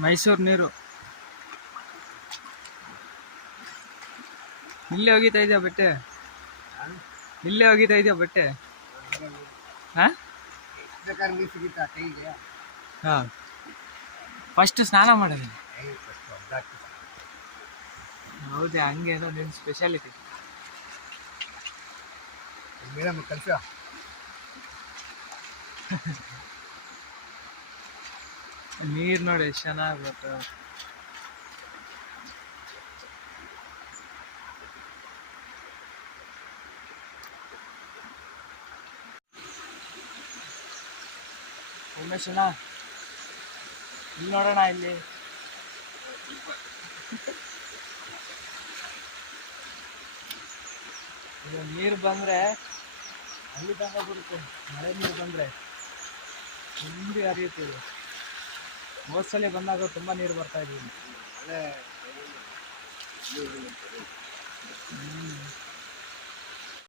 ಮೈಸೂರು ನೀರು. ಇಲ್ಲೇ ಹೋಗಿತಾ ಇದೆಯಾ ಬಟ್ಟೆ? ಇಲ್ಲೇ ಹೋಗಿತಾ ಇದೆಯಾ ಬಟ್ಟೆ? ಹಾ? ಫಸ್ಟ್ ಸ್ನಾನ ಮಾಡೋದು. ಹೌದಾ, ಹಂಗೆ ಏನೋ ಸ್ಪೆಷಾಲಿಟಿ ಮೇಡಮ್ ನೀರು ನೋಡಿ ಎಷ್ಟು ಚೆನ್ನಾಗಿ ಅಣ್ಣ ಇಲ್ಲಿ ನೋಡೋಣ ಇಲ್ಲಿ. ನೀರು ಬಂದ್ರೆ, ಅಲ್ಲಿ ತನಕ ಬಿಡುತ್ತೆ ಮಳೆ ನೀರು ಬಂದ್ರೆ. ತುಂಬಿ ಹರಿಯುತ್ತೆ ಇದು ಹೋದ್ ಸಲ ಬಂದಾಗ ತುಂಬ ನೀರು ಬರ್ತಾ ಇದ್ವಿ.